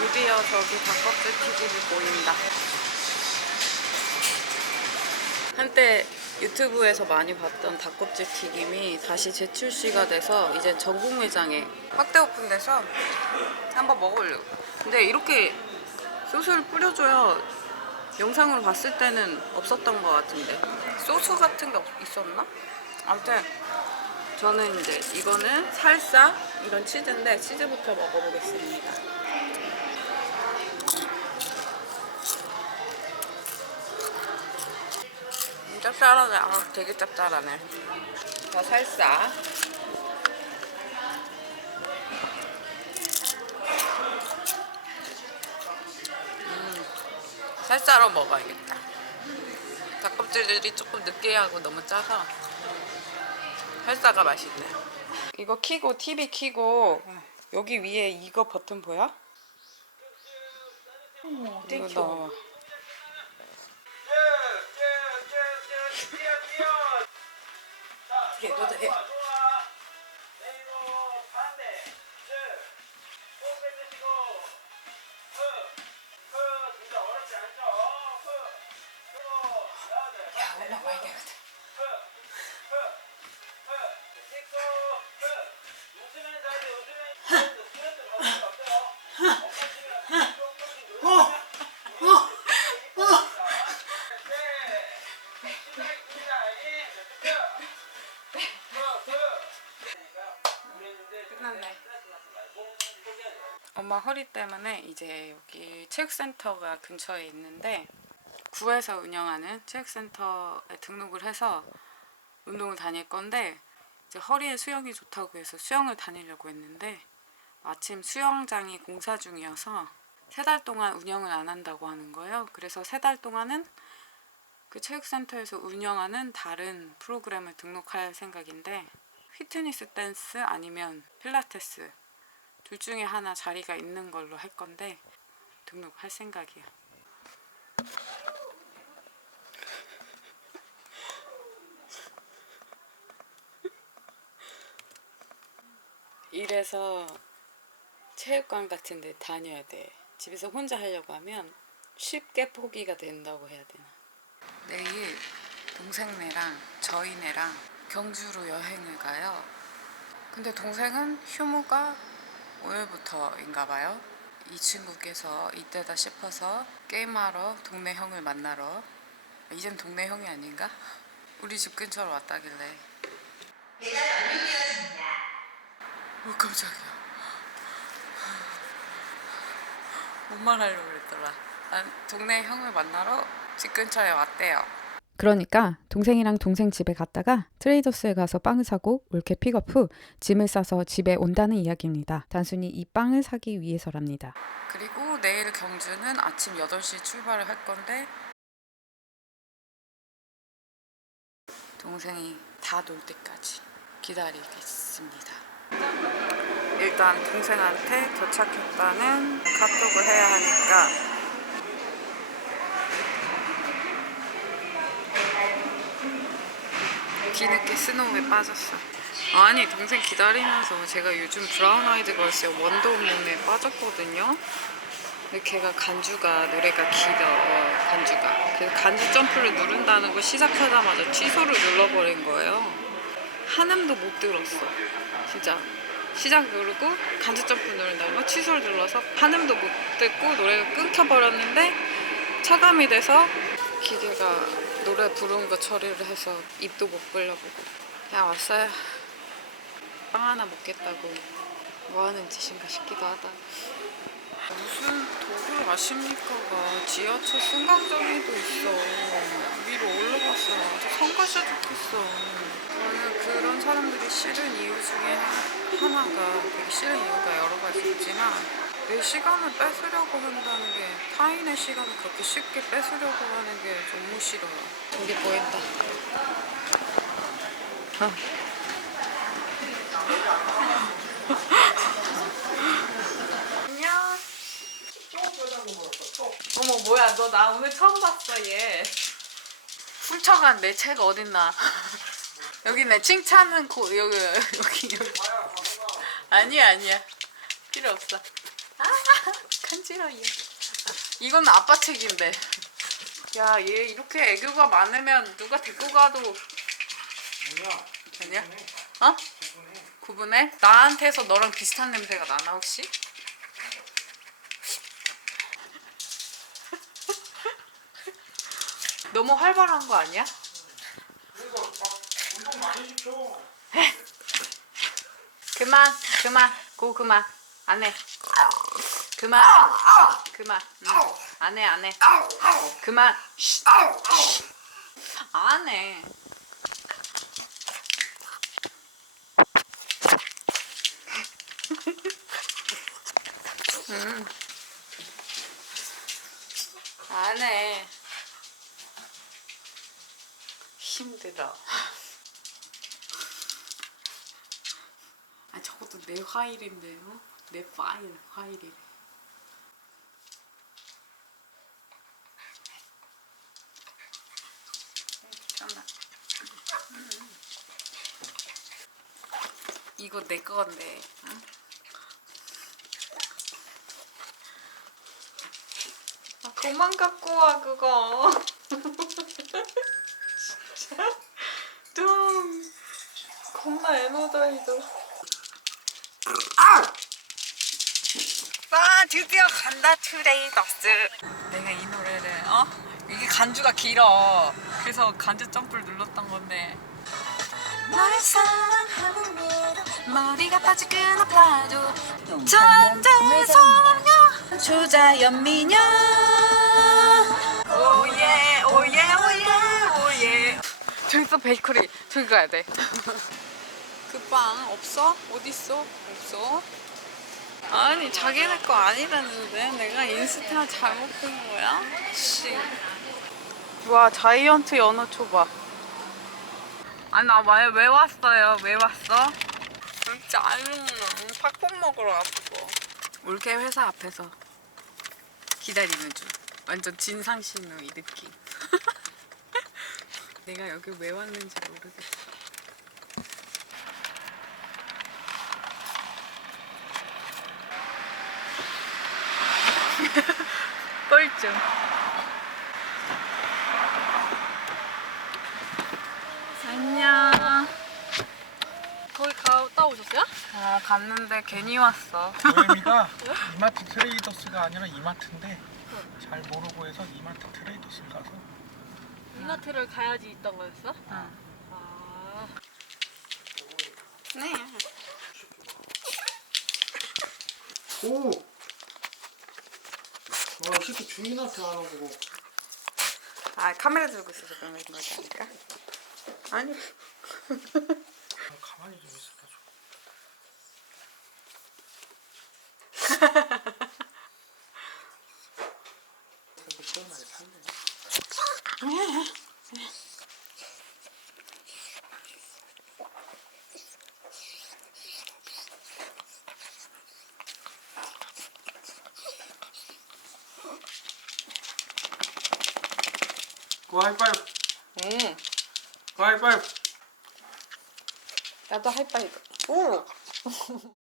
드디어 저기 닭껍질 튀김이 보인다. 한때 유튜브에서 많이 봤던 닭껍질 튀김이 다시 재출시가 돼서 이제 전국 매장에 확대 오픈돼서 한번 먹어보려고. 근데 이렇게 소스를 뿌려줘야 영상으로 봤을 때는 없었던 것 같은데 소스 같은 게 없- 있었나? 아무튼 저는 이제 이거는 살사 이런 치즈인데 치즈부터 먹어보겠습니다. 짭짤하네. 아, 되게 짭짤하네. 자, 살사. 음, 살사로 먹어야겠다. 닭껍질들이 조금 느끼하고 너무 짜서 살사가 맛있네. 이거 키고 TV 키고 여기 위에 이거 버튼 보여? 어머, 이거 땡큐. 그래, 너도 해. 야, 올라가야 되거든. 끝났네. 엄마 허리 때문에 이제 여기 체육센터가 근처에 있는데 구에서 운영하는 체육센터에 등록을 해서 운동을 다닐 건데 이제 허리에 수영이 좋다고 해서 수영을 다니려고 했는데 마침 수영장이 공사 중이어서 세 달 동안 운영을 안 한다고 하는 거예요. 그래서 세 달 동안은 그 체육센터에서 운영하는 다른 프로그램을 등록할 생각인데 피트니스 댄스 아니면 필라테스 둘 중에 하나 자리가 있는 걸로 할 건데 등록할 생각이에요. 이래서 체육관 같은 데 다녀야 돼. 집에서 혼자 하려고 하면 쉽게 포기가 된다고 해야 되나. 내일 동생네랑 저희네랑 경주로 여행을 가요. 근데 동생은 휴무가 오늘부터인가 봐요. 이 친구께서 이때다 싶어서 게임하러 동네 형을 만나러 이젠 동네 형이 아닌가? 우리 집 근처로 왔다길래 어 깜짝이야 뭔 말하려고 그랬더라 난 동네 형을 만나러 집 근처에 왔대요 그러니까 동생이랑 동생 집에 갔다가 트레이더스에 가서 빵을 사고 올케 픽업 후 짐을 싸서 집에 온다는 이야기입니다. 단순히 이 빵을 사기 위해서랍니다. 그리고 내일 경주는 아침 8시 출발을 할 건데 동생이 다 놀 때까지 기다리겠습니다. 일단 동생한테 도착했다는 카톡을 해야 하니까 뒤늦게 스노우에 빠졌어. 아니 동생 기다리면서 제가 요즘 브라운 아이드 걸스의 원더우먼에 빠졌거든요. 근데 걔가 간주가 노래가 길어 간주가 그래서 간주 점프를 누른다는 거 시작하자마자 취소를 눌러버린 거예요. 한음도 못 들었어. 진짜 시작 누르고 간주 점프 누른다는 거 취소를 눌러서 한음도 못 듣고 노래가 끊겨버렸는데 차감이 돼서 기계가 노래 부른 거 처리를 해서 입도 못 벌려보고 그냥 왔어요. 빵 하나 먹겠다고 뭐 하는 짓인가 싶기도 하다. 무슨 도로 아십니까가 지하철 승강장에도 있어. 위로 올라갔어. 아주 성가셔 좋겠어. 저는 그런 사람들이 싫은 이유 중에 하- 하나가 되게 싫은 이유가 여러 가지 있지만 내 시간을 뺏으려고 한다는 게 타인의 시간을 그렇게 쉽게 뺏으려고 하는 게 너무 싫어요. 저기 보인다. 어. 안녕. 어머 뭐야 너 나 오늘 처음 봤어 얘. 훔쳐간 내 책 어딨나? 여기 내 칭찬은 고 여기 여기 여기. 아니야 아니야 필요 없어. 아 간지 찌라 얘. 이건 아빠 책인데. 야, 얘 이렇게 애교가 많으면 누가 데리고 가도 뭐야? 되냐? 구분해. 어? 구분해. 구분해? 나한테서 너랑 비슷한 냄새가 나나 혹시? 너무 활발한 거 아니야? 그래서 막 운동 많이 시켜. 그만, 그만, 고 그만, 안 해. 그만, 그만, 응. 안 해, 안 해. 그만, 쉿. 안 해. 음. 안 해. 힘들어. 아 저것도 내 파일인데요. 내 파일 파일이래. 잠깐만. 음. 이거 내 건데. 응? 아 그만 갖고 와 그거. 진짜 좀 겁나 에너더이도. 아 드디어 간다 트레이더스 내가 이 노래를 어? 이게 간주가 길어 그래서 간주 점프를 눌렀던 건데 너를 사랑하는 미로 머리가 빠지거나 봐도 천재 소녀 주자 연 미녀 오예 오예 오예 오예 저기 있어 베이커리 저기 가야 돼그 빵 없어? 어딨어? 없어? 아니 자기네 거 아니라는데 내가 인스타 잘못 본 거야? 씨. 와 자이언트 연어 초밥. 아니 나왜 왜 왔어요? 왜 왔어? 짜증나. 팝콘 먹으러 왔어. 올케 회사 앞에서 기다리는 중. 완전 진상 신우 이 느낌. 내가 여기 왜 왔는지 모르겠어. 뻘쭘. 안녕. 거기 갔다 오셨어요? 아 갔는데 괜히 왔어. 노예미가 이마트 트레이더스가 아니라 이마트인데 잘 모르고 해서 이마트 트레이더스 가서 이마트를 가야지 있던 거였어? 응. 아, 네. 오! 새끼 주인한테 알아보고 아 카메라 들고 있어서 그런 거지 않을까? 아니. 아, 가만히 좀 있어봐 줘. 되게 시원하게 살네. 고 하이파이브! 응. 고 하이파이브! 나도 하이파이브. 오.